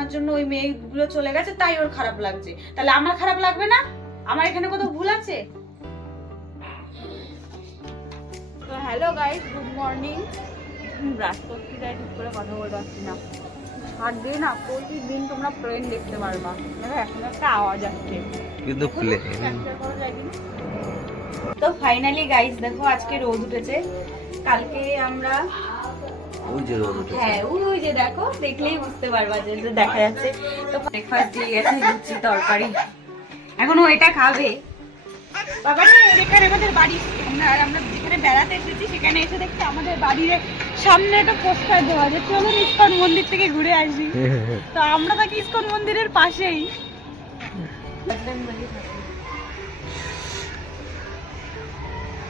আমার জন্য ওই মেয়েগুলো চলে গেছে তাই ওর খারাপ লাগছে। তাহলে আমার খারাপ লাগবে না? আমার এখানে কোথাও ভুল আছে? তো hello guys good morning brush করতে যাই ঠিক করে কথা বলতে পারছি না। ছাড় দিয়ে না প্রতিদিন তোমরা ট্রেন দেখতে পারবা। দেখো এখন একটা আওয়াজ আসছে। কিন্তু তো ফাইনালি গাইস দেখো আজকে রোদ উঠেছে। কালকে আমরা ওই যে রোদ উঠেছে। হ্যাঁ ওই যে দেখো দেখলেই বুঝতে পারবা যে দেখা যাচ্ছে। তো ব্রেকফাস্ট দিয়ে গেছে লুচি তরকারি। এখন এটা খাবে। এখানে আমাদের বাড়ি আমরা আর আমরা যেখানে বেড়াতে এসেছি সেখানে এসে দেখছি আমাদের বাড়ির সামনে একটা পোস্টার দেওয়া যে চলো ইস্কন মন্দির থেকে ঘুরে আসি। তো আমরা থাকি ইস্কন মন্দিরের পাশেই।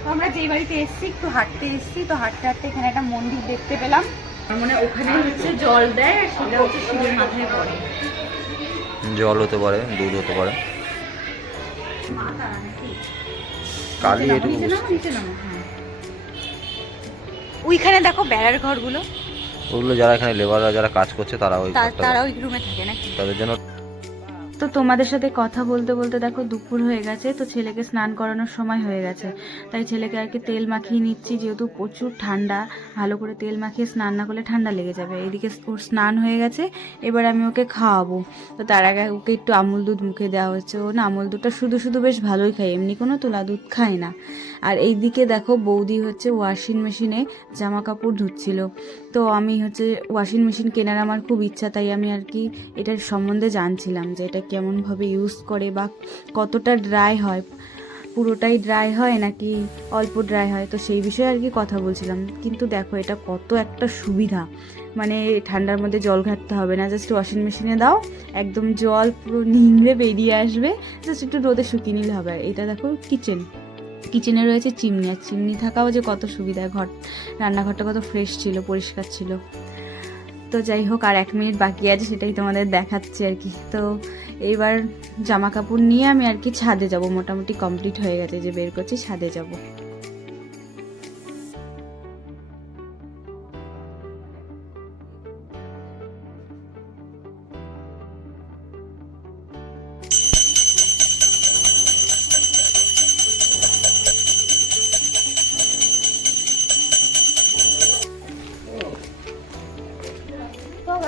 তো আমরা যেই বাড়িতে এসেছি একটু হাঁটতে এসেছি তো হাঁটতে হাঁটতে এখানে একটা মন্দির দেখতে পেলাম। মানে ওখানে হচ্ছে জল দেয় আর সেটা হচ্ছে শিবের মাথায় পড়ে। জল হতে পারে দুধ হতে পারে। কালি এটুকু হ্যাঁ। ওইখানে দেখো বেড়ার ঘরগুলো। ওগুলো যারা এখানে লেবাররা যারা কাজ করছে তারা ওই তারা ওই রুমে থাকে নাকি? তাদের জন্য তো তোমাদের সাথে কথা বলতে বলতে দেখো দুপুর হয়ে গেছে, তো ছেলেকে স্নান করানোর সময় হয়ে গেছে। তাই ছেলেকে আর কি তেল মাখিয়ে নিচ্ছি, যেহেতু প্রচুর ঠান্ডা, ভালো করে তেল মাখিয়ে স্নান না করলে ঠান্ডা লেগে যাবে। এদিকে ওর স্নান হয়ে গেছে, এবার আমি ওকে খাওয়াবো। তো তার আগে ওকে একটু আমুল দুধ মুখে দেওয়া হচ্ছে ও না, আমুল দুধটা শুধু শুধু বেশ ভালোই খায়, এমনি কোনো তোলা দুধ খায় না। আর এইদিকে দেখো বৌদি হচ্ছে ওয়াশিং মেশিনে জামা কাপড় ধুচ্ছিল। তো আমি হচ্ছে ওয়াশিং মেশিন কেনার আমার খুব ইচ্ছা, তাই আমি আর কি এটার সম্বন্ধে জানছিলাম যে এটা কেমনভাবে ইউজ করে বা কতটা ড্রাই হয়। পুরোটাই ড্রাই হয় নাকি অল্প ড্রাই হয়? তো সেই বিষয়ে আর কি কথা বলছিলাম। কিন্তু দেখো, এটা কত একটা সুবিধা। মানে ঠান্ডার মধ্যে জল ঘাটতে হবে না জাস্ট ওয়াশিং মেশিনে দাও, একদম জল পুরো নিংড়ে বেরিয়ে আসবে জাস্ট একটু রোদে শুকিয়ে নিলে হবে। এটা দেখো কিচেন কিচেনে রয়েছে চিমনি, আর চিমনি থাকাও যে কত সুবিধা, ঘর, রান্নাঘরটা কত ফ্রেশ ছিল, পরিষ্কার ছিল। তো যাই হোক, আর এক মিনিট বাকি আছে, সেটাই তোমাদের দেখাচ্ছি আর কি। তো এইবার জামা কাপড় নিয়ে আমি আর কি ছাদে যাব, মোটামুটি কমপ্লিট হয়ে গেছে, যে বের করছি, ছাদে যাব।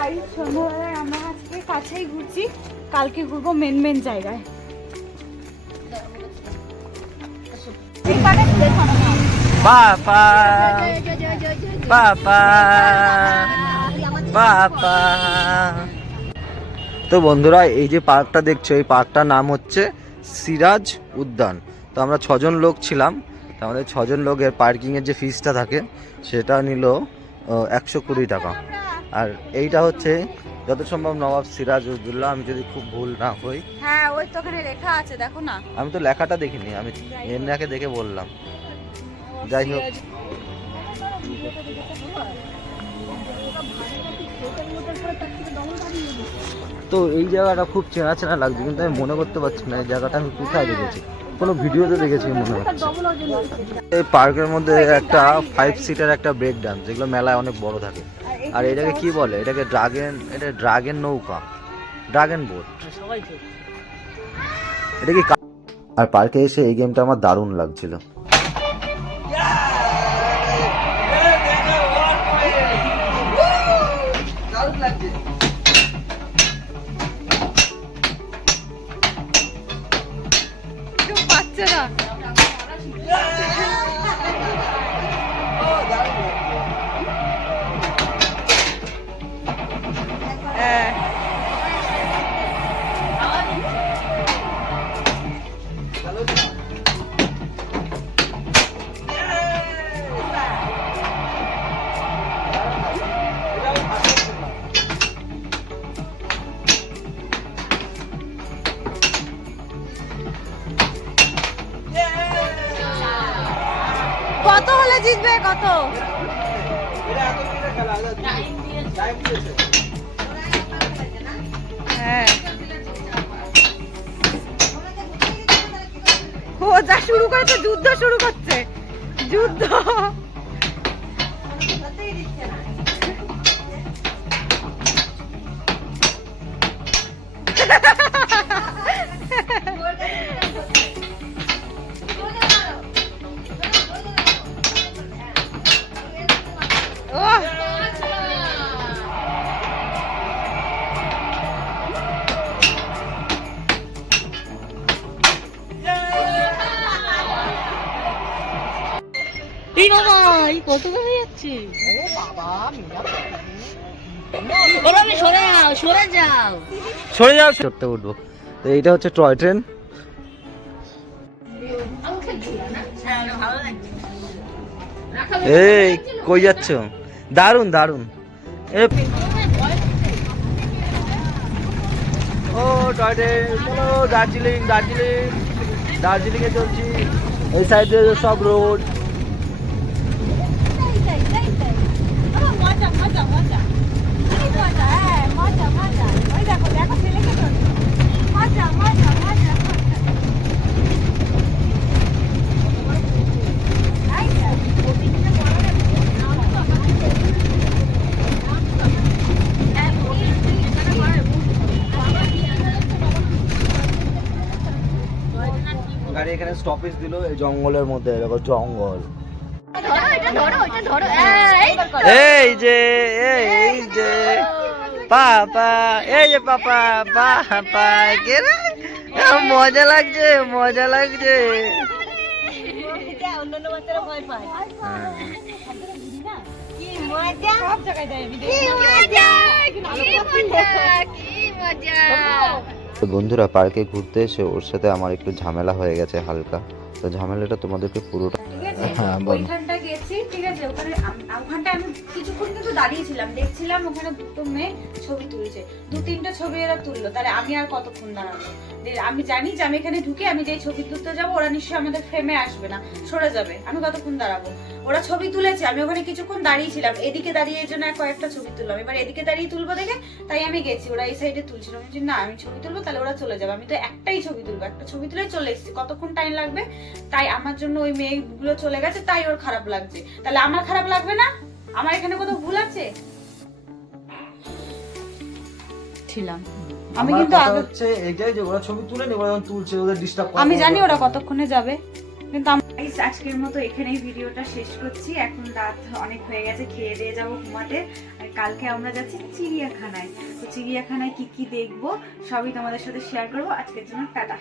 তো সন্ধ্যাবেলায় আমরা আজকে কাছেই ঘুরছি। কালকে ঘুরবো মেন মেন জায়গায়। তো বন্ধুরা, এই যে পার্কটা দেখছ, এই পার্কটার নাম হচ্ছে সিরাজ উদ্যান। তো আমরা ছজন লোক ছিলাম। তো আমাদের ছজন লোকের পার্কিংয়ের যে ফিসটা থাকে, সেটা নিল একশো কুড়ি টাকা। আর এইটা হচ্ছে যত সম্ভব নবাব সিরাজ উদ্দুল্লাহ আমি যদি খুব ভুল না হই। হ্যাঁ ওই তো ওখানে লেখা আছে দেখো না। আমি তো লেখাটা দেখিনি আমি এনাকে দেখে বললাম। যাই হোক। তো এই জায়গাটা খুব চেনা চেনা লাগছে কিন্তু আমি মনে করতে পারছি না এই জায়গাটা আমি কোথায় দেখেছি? কোনো ভিডিওতে দেখেছি মনে হচ্ছে। এই পার্কের মধ্যে একটা ফাইভ সিটার একটা ব্রেক ডান্স যেগুলো মেলায় অনেক বড় থাকে। আর এটাকে কি বলে? এটাকে ড্রাগেন এটা ড্রাগেন নৌকা ড্রাগন বোট এটা কি আর পার্কে এসে এই গেমটা আমার দারুণ লাগছিল। হলে জিতবে কত? হ্যাঁ। ও যা শুরু করেছে যুদ্ধ শুরু করছে। যুদ্ধ। সরে যাও, সরে উঠবো। এইটা হচ্ছে টয় ট্রেন। এই, কই যাচ্ছ? দারুণ দারুণ এ ও, টয় ট্রেন, চলো দার্জিলিং দার্জিলিং। দার্জিলিং এ চলছি। এই সাইডে সব রোড। গাড়ি এখানে স্টপেজ দিল এই জঙ্গলের মধ্যে দেখো জঙ্গল। এই যে এই যে পাপা এই যে পাপা পাপা কে রে? আহ, মজা লাগছে মজা লাগছে। তো বন্ধুরা পার্কে ঘুরতে এসে ওর সাথে আমার একটু ঝামেলা হয়ে গেছে হালকা। তো ঝামেলাটা তোমাদেরকে পুরোটা হ্যাঁ, গেছি ঠিক আছে ওখানে ওখানটা আমি কিছুক্ষণ কিন্তু দাঁড়িয়েছিলাম। দেখছিলাম ওখানে দুটো মেয়ে ছবি তুলছে। দু তিনটা ছবি এরা তুললো। তাহলে আমি আর কতক্ষণ দাঁড়াবো? আমি জানি যে আমি এখানে ঢুকে আমি যেই ছবি তুলতে যাব, ওরা নিশ্চয়ই আমাদের ফ্রেমে আসবে না। সরে যাবে। আমি কতক্ষণ দাঁড়াবো? ওরা ছবি তুলেছে। আমি ওখানে কিছুক্ষণ দাঁড়িয়েছিলাম। এদিকে দাঁড়িয়ে এই জন্য কয়েকটা ছবি তুললাম। এবার এদিকে দাঁড়িয়ে তুলবো দেখে তাই আমি গেছি। ওরা এই সাইডে তুলছিল আমি না, আমি ছবি তুলবো, তাহলে ওরা চলে যাবে। আমি তো একটাই ছবি তুলবো। একটা ছবি তুলে চলে এসেছি। কতক্ষণ টাইম লাগবে? তাই আমার জন্য ওই মেয়েগুলো চলে গেছে, তাই ওর খারাপ লাগছে। তাহলে আমার খারাপ লাগবে না? আমার এখানে কোথাও ভুল আছে? ছিলাম। আমি কিন্তু আগে হচ্ছে এটাই যে ওরা ছবি তুলে নি ওরা যখন তুলছে ওদের ডিস্টার্ব আমি জানি ওরা কতক্ষণে যাবে কিন্তু আমি আজকের মতো এখানেই ভিডিওটা শেষ করছি। এখন রাত অনেক হয়ে গেছে খেয়ে দিয়ে যাব ঘুমাতে। আর কালকে আমরা যাচ্ছি চিড়িয়াখানায়। তো চিড়িয়াখানায় কি কি দেখব সবই তোমাদের সাথে শেয়ার করব। আজকের জন্য টাটা।